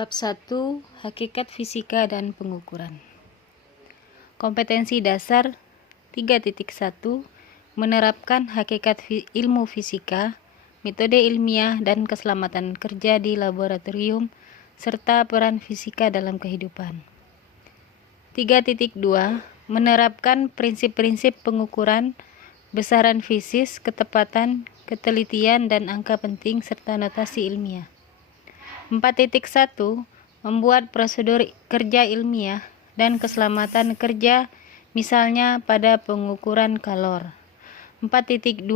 Bab 1. Hakikat fisika dan pengukuran. Kompetensi dasar 3.1 menerapkan hakikat ilmu fisika, metode ilmiah dan keselamatan kerja di laboratorium, serta peran fisika dalam kehidupan. 3.2 menerapkan prinsip-prinsip pengukuran, besaran fisis, ketepatan, ketelitian, dan angka penting, serta notasi ilmiah. 4.1 membuat prosedur kerja ilmiah dan keselamatan kerja, misalnya pada pengukuran kalor. 4.2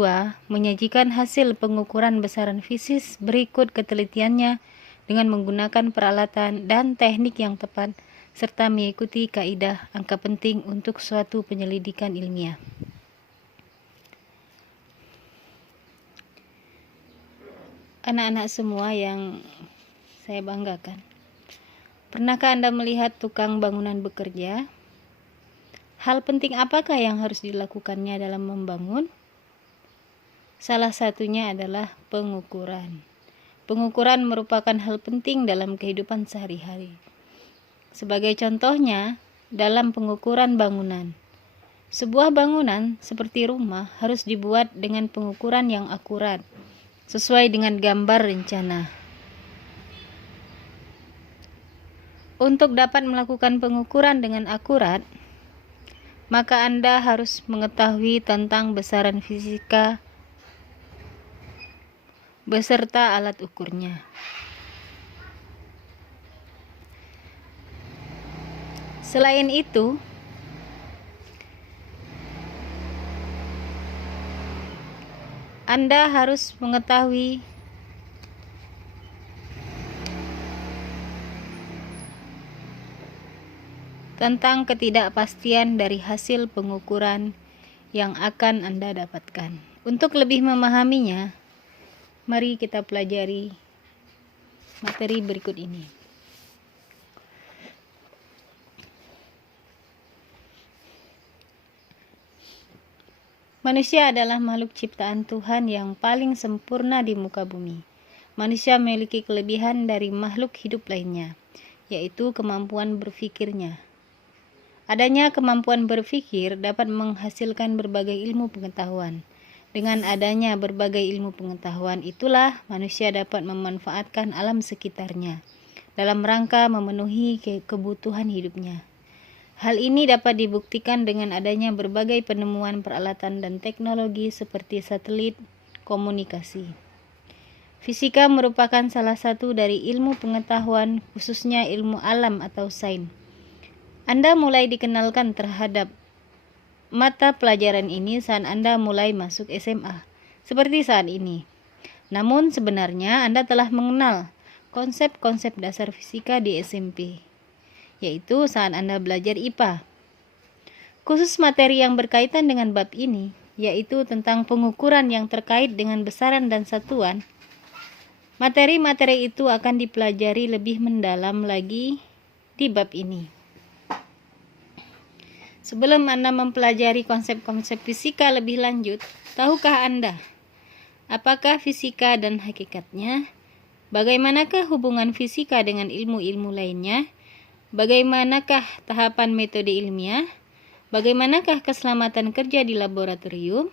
menyajikan hasil pengukuran besaran fisis berikut ketelitiannya dengan menggunakan peralatan dan teknik yang tepat, serta mengikuti kaidah angka penting untuk suatu penyelidikan ilmiah. Anak-anak semua yang saya banggakan, pernahkah Anda melihat tukang bangunan bekerja? Hal penting apakah yang harus dilakukannya dalam membangun? Salah satunya adalah pengukuran. Pengukuran merupakan hal penting dalam kehidupan sehari-hari. Sebagai contohnya, dalam pengukuran bangunan. Sebuah bangunan seperti rumah harus dibuat dengan pengukuran yang akurat, sesuai dengan gambar rencana. Untuk dapat melakukan pengukuran dengan akurat, maka Anda harus mengetahui tentang besaran fisika beserta alat ukurnya. Selain itu, Anda harus mengetahui tentang ketidakpastian dari hasil pengukuran yang akan Anda dapatkan. Untuk lebih memahaminya, mari kita pelajari materi berikut ini. Manusia adalah makhluk ciptaan Tuhan yang paling sempurna di muka bumi. Manusia memiliki kelebihan dari makhluk hidup lainnya, yaitu kemampuan berpikirnya. Adanya kemampuan berpikir dapat menghasilkan berbagai ilmu pengetahuan. Dengan adanya berbagai ilmu pengetahuan itulah manusia dapat memanfaatkan alam sekitarnya dalam rangka memenuhi kebutuhan hidupnya. Hal ini dapat dibuktikan dengan adanya berbagai penemuan peralatan dan teknologi seperti satelit komunikasi. Fisika merupakan salah satu dari ilmu pengetahuan, khususnya ilmu alam atau sains. Anda mulai dikenalkan terhadap mata pelajaran ini saat Anda mulai masuk SMA, seperti saat ini. Namun sebenarnya Anda telah mengenal konsep-konsep dasar fisika di SMP, yaitu saat Anda belajar IPA. Khusus materi yang berkaitan dengan bab ini, yaitu tentang pengukuran yang terkait dengan besaran dan satuan. Materi-materi itu akan dipelajari lebih mendalam lagi di bab ini. Sebelum Anda mempelajari konsep-konsep fisika lebih lanjut, tahukah Anda apakah fisika dan hakikatnya? Bagaimanakah hubungan fisika dengan ilmu-ilmu lainnya? Bagaimanakah tahapan metode ilmiah? Bagaimanakah keselamatan kerja di laboratorium?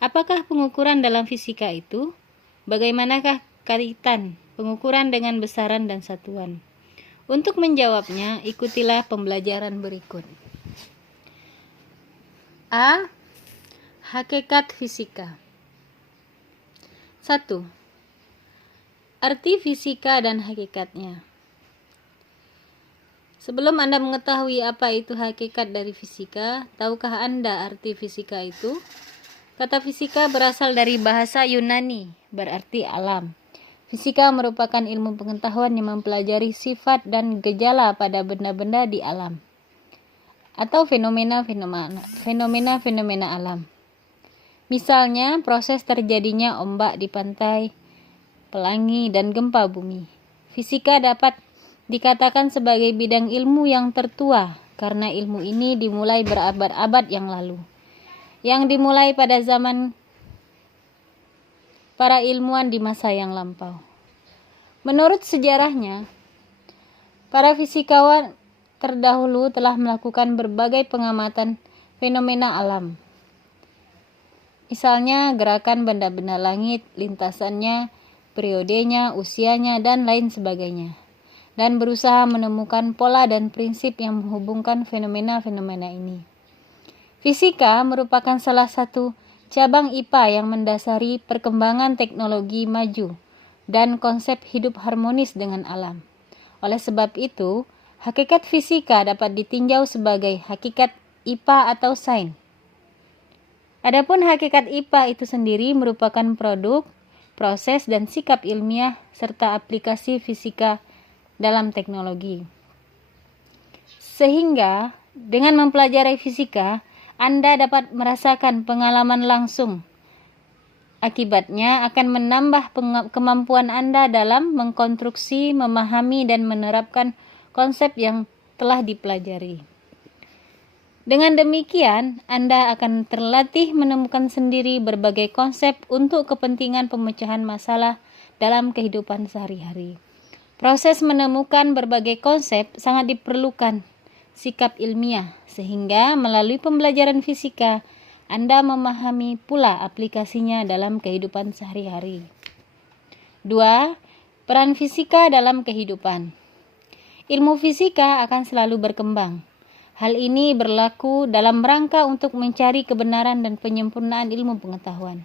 Apakah pengukuran dalam fisika itu? Bagaimanakah kaitan pengukuran dengan besaran dan satuan? Untuk menjawabnya, ikutilah pembelajaran berikut. A. Hakikat fisika. 1. Arti fisika dan hakikatnya. Sebelum Anda mengetahui apa itu hakikat dari fisika, tahukah Anda arti fisika itu? Kata fisika berasal dari bahasa Yunani, berarti alam. Fisika merupakan ilmu pengetahuan yang mempelajari sifat dan gejala pada benda-benda di alam, atau fenomena-fenomena alam. Misalnya, proses terjadinya ombak di pantai, pelangi, dan gempa bumi. Fisika dapat dikatakan sebagai bidang ilmu yang tertua, karena ilmu ini dimulai berabad-abad yang lalu, yang dimulai pada zaman para ilmuwan di masa yang lampau. Menurut sejarahnya, Para fisikawan terdahulu telah melakukan berbagai pengamatan fenomena alam. Misalnya gerakan benda-benda langit, lintasannya, periodenya, usianya, dan lain sebagainya. Dan berusaha menemukan pola dan prinsip yang menghubungkan fenomena-fenomena ini. Fisika merupakan salah satu cabang IPA yang mendasari perkembangan teknologi maju dan konsep hidup harmonis dengan alam. Oleh sebab itu, hakikat fisika dapat ditinjau sebagai hakikat IPA atau sains. Adapun hakikat IPA itu sendiri merupakan produk, proses, dan sikap ilmiah serta aplikasi fisika dalam teknologi. Sehingga dengan mempelajari fisika, Anda dapat merasakan pengalaman langsung. Akibatnya akan menambah kemampuan Anda dalam mengkonstruksi, memahami, dan menerapkan konsep yang telah dipelajari. Dengan demikian, Anda akan terlatih menemukan sendiri berbagai konsep untuk kepentingan pemecahan masalah dalam kehidupan sehari-hari. Proses menemukan berbagai konsep sangat diperlukan sikap ilmiah, sehingga melalui pembelajaran fisika, Anda memahami pula aplikasinya dalam kehidupan sehari-hari. 2. Peran fisika dalam kehidupan. Ilmu fisika akan selalu berkembang. Hal ini berlaku dalam rangka untuk mencari kebenaran dan penyempurnaan ilmu pengetahuan.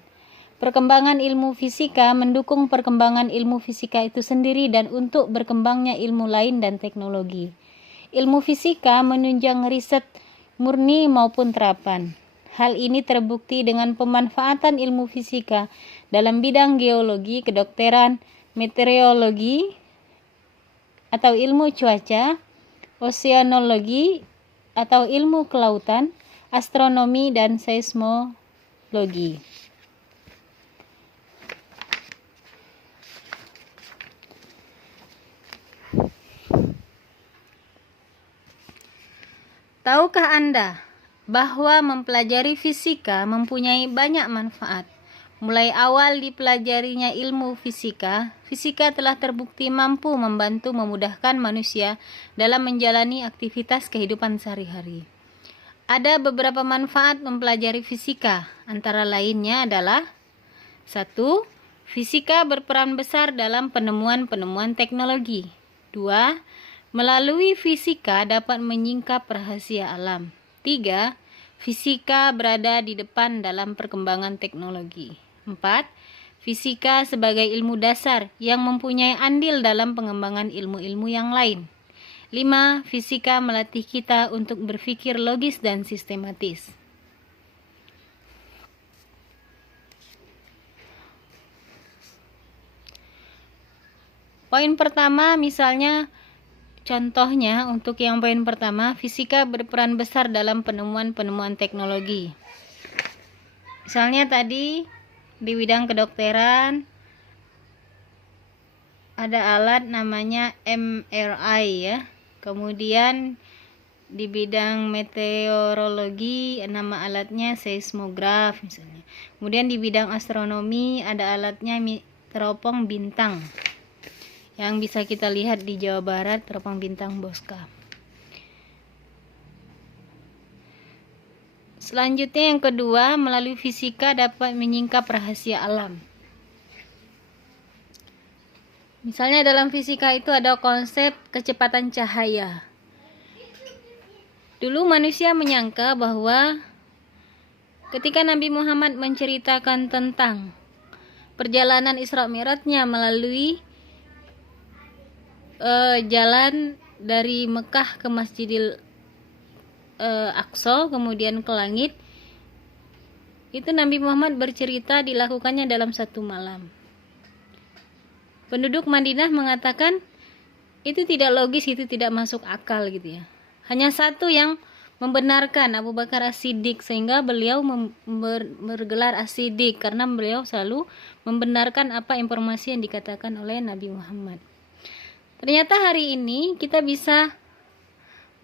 Perkembangan ilmu fisika mendukung perkembangan ilmu fisika itu sendiri dan untuk berkembangnya ilmu lain dan teknologi. Ilmu fisika menunjang riset murni maupun terapan. Hal ini terbukti dengan pemanfaatan ilmu fisika dalam bidang geologi, kedokteran, meteorologi atau ilmu cuaca, oseanologi atau ilmu kelautan, astronomi, dan seismologi. Tahukah Anda bahwa mempelajari fisika mempunyai banyak manfaat? Mulai awal dipelajarinya ilmu fisika, fisika telah terbukti mampu membantu memudahkan manusia dalam menjalani aktivitas kehidupan sehari-hari. Ada beberapa manfaat mempelajari fisika, antara lainnya adalah 1. Fisika berperan besar dalam penemuan-penemuan teknologi. 2. Melalui fisika dapat menyingkap rahasia alam. 3. Fisika berada di depan dalam perkembangan teknologi. 4. Fisika sebagai ilmu dasar yang mempunyai andil dalam pengembangan ilmu-ilmu yang lain. 5. Fisika melatih kita untuk berpikir logis dan sistematis. Poin pertama, misalnya contohnya untuk yang poin pertama, fisika berperan besar dalam penemuan-penemuan teknologi. Misalnya tadi di bidang kedokteran ada alat namanya MRI ya. Kemudian di bidang meteorologi nama alatnya seismograf misalnya. Kemudian di bidang astronomi ada alatnya teropong bintang yang bisa kita lihat di Jawa Barat, teropong bintang Bosca. Selanjutnya yang kedua, melalui fisika dapat menyingkap rahasia alam. Misalnya dalam fisika itu ada konsep kecepatan cahaya. Dulu manusia menyangka bahwa ketika Nabi Muhammad menceritakan tentang perjalanan Isra Mi'rajnya melalui jalan dari Mekah ke Masjidil Aqsa kemudian ke langit, itu Nabi Muhammad bercerita dilakukannya dalam satu malam. Penduduk Madinah mengatakan itu tidak logis, itu tidak masuk akal gitu ya. Hanya satu yang membenarkan, Abu Bakar As-Siddiq, sehingga beliau bergelar As-Siddiq karena beliau selalu membenarkan apa informasi yang dikatakan oleh Nabi Muhammad. Ternyata hari ini kita bisa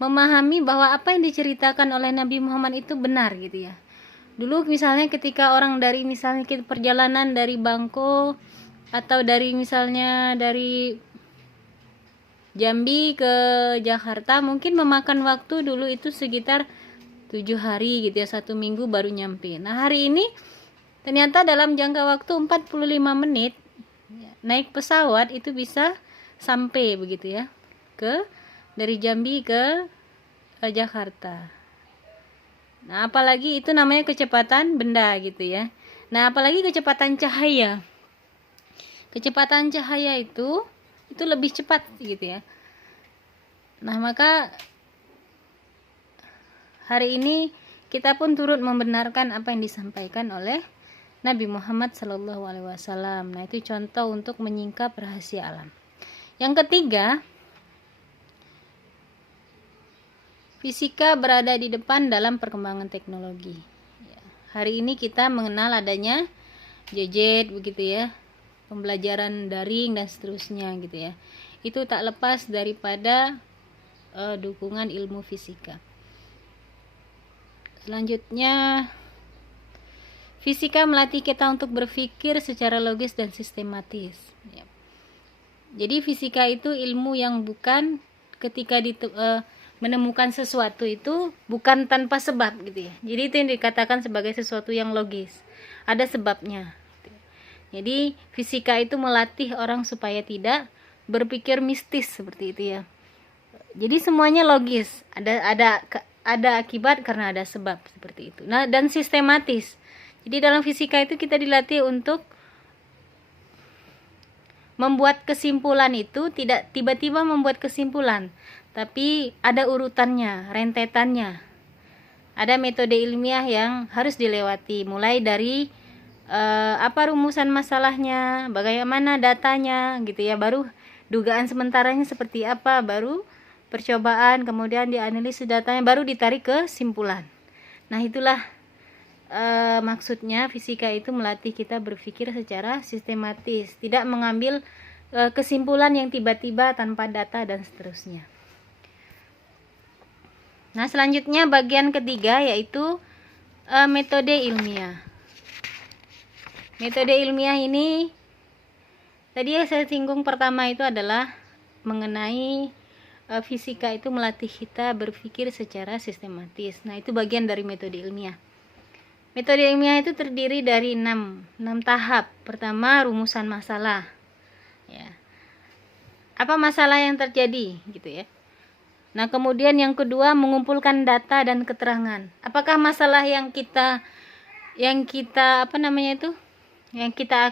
memahami bahwa apa yang diceritakan oleh Nabi Muhammad itu benar gitu ya. Dulu misalnya ketika orang dari misalnya perjalanan dari Bangko atau dari misalnya dari Jambi ke Jakarta mungkin memakan waktu dulu itu sekitar 7 hari gitu ya, 1 minggu baru nyampe. Nah hari ini ternyata dalam jangka waktu 45 menit naik pesawat itu bisa sampai begitu ya, dari Jambi ke Jakarta. Nah apalagi itu namanya kecepatan benda gitu ya. Nah apalagi kecepatan cahaya. Kecepatan cahaya itu lebih cepat gitu ya. Nah maka hari ini kita pun turut membenarkan apa yang disampaikan oleh Nabi Muhammad SAW. Nah itu contoh untuk menyingkap rahasia alam. Yang ketiga, fisika berada di depan dalam perkembangan teknologi. Hari ini kita mengenal adanya gadget begitu ya, pembelajaran daring dan seterusnya gitu ya. Itu tak lepas daripada dukungan ilmu fisika. Selanjutnya, fisika melatih kita untuk berpikir secara logis dan sistematis. Jadi fisika itu ilmu yang bukan ketika menemukan sesuatu itu bukan tanpa sebab gitu ya. Jadi itu yang dikatakan sebagai sesuatu yang logis. Ada sebabnya. Jadi fisika itu melatih orang supaya tidak berpikir mistis seperti itu ya. Jadi semuanya logis, ada akibat karena ada sebab seperti itu. Nah, dan sistematis. Jadi dalam fisika itu kita dilatih untuk membuat kesimpulan itu tidak tiba-tiba membuat kesimpulan, tapi ada urutannya, rentetannya. Ada metode ilmiah yang harus dilewati, mulai dari apa rumusan masalahnya, bagaimana datanya gitu ya, baru dugaan sementaranya seperti apa, baru percobaan, kemudian dianalisis datanya, baru ditarik kesimpulan. Nah itulah maksudnya fisika itu melatih kita berpikir secara sistematis, tidak mengambil kesimpulan yang tiba-tiba tanpa data dan seterusnya. Nah selanjutnya bagian ketiga yaitu metode ilmiah. Metode ilmiah ini tadi yang saya singgung pertama itu adalah mengenai fisika itu melatih kita berpikir secara sistematis. Nah itu bagian dari metode ilmiah. Metode ilmiah itu terdiri dari 6 tahap. Pertama, rumusan masalah. Ya. Apa masalah yang terjadi gitu ya. Nah, kemudian yang kedua, mengumpulkan data dan keterangan. Apakah masalah yang kita yang kita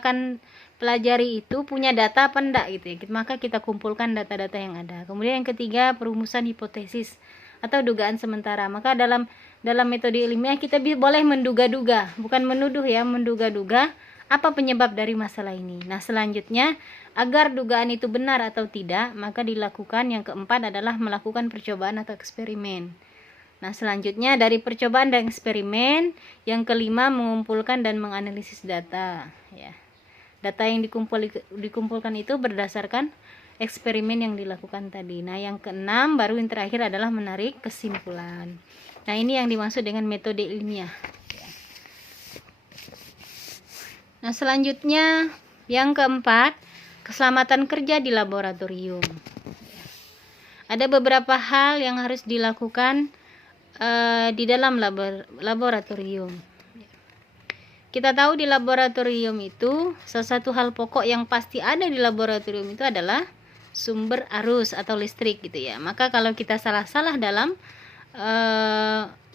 akan pelajari itu punya data apa enggak gitu ya. Maka kita kumpulkan data-data yang ada. Kemudian yang ketiga, perumusan hipotesis atau dugaan sementara. Maka dalam metode ilmiah kita boleh menduga-duga, bukan menuduh ya, menduga-duga apa penyebab dari masalah ini. Nah, selanjutnya agar dugaan itu benar atau tidak, maka dilakukan yang keempat adalah melakukan percobaan atau eksperimen. Nah, selanjutnya dari percobaan dan eksperimen, yang kelima mengumpulkan dan menganalisis data ya. Data yang dikumpulkan itu berdasarkan eksperimen yang dilakukan tadi. Nah, yang keenam baru yang terakhir adalah menarik kesimpulan. Nah, ini yang dimaksud dengan metode ilmiah. Nah, selanjutnya yang keempat, keselamatan kerja di laboratorium. Ada beberapa hal yang harus dilakukan di dalam laboratorium. Kita tahu di laboratorium itu salah satu hal pokok yang pasti ada di laboratorium itu adalah sumber arus atau listrik gitu ya. Maka kalau kita salah-salah dalam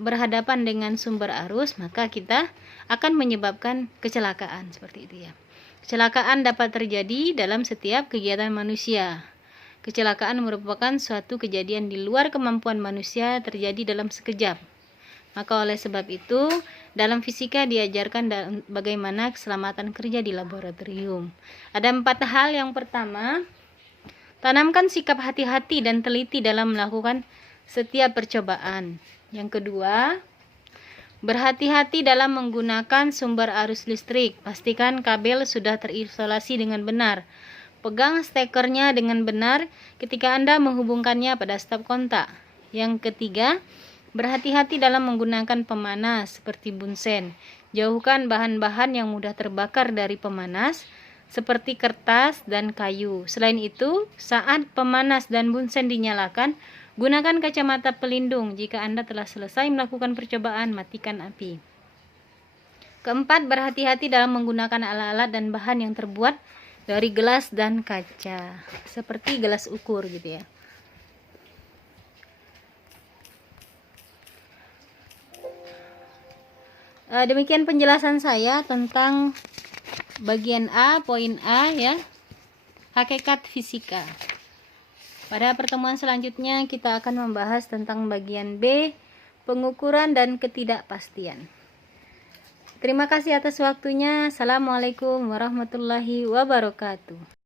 berhadapan dengan sumber arus, maka kita akan menyebabkan kecelakaan seperti itu ya. Kecelakaan dapat terjadi dalam setiap kegiatan manusia. Kecelakaan merupakan suatu kejadian di luar kemampuan manusia terjadi dalam sekejap. Maka oleh sebab itu, dalam fisika diajarkan bagaimana keselamatan kerja di laboratorium. Ada 4 hal. Yang pertama, tanamkan sikap hati-hati dan teliti dalam melakukan setiap percobaan. Yang kedua, berhati-hati dalam menggunakan sumber arus listrik. Pastikan kabel sudah terisolasi dengan benar. Pegang stekernya dengan benar ketika Anda menghubungkannya pada stop kontak. Yang ketiga, berhati-hati dalam menggunakan pemanas seperti bunsen. Jauhkan bahan-bahan yang mudah terbakar dari pemanas seperti kertas dan kayu. Selain itu, saat pemanas dan bunsen dinyalakan, gunakan kacamata pelindung. Jika Anda telah selesai melakukan percobaan, matikan api. Keempat, berhati-hati dalam menggunakan alat-alat dan bahan yang terbuat dari gelas dan kaca, seperti gelas ukur gitu ya. Demikian penjelasan saya tentang bagian A, poin A ya, hakikat fisika. Pada pertemuan selanjutnya kita akan membahas tentang bagian B, pengukuran dan ketidakpastian. Terima kasih atas waktunya. Assalamualaikum warahmatullahi wabarakatuh.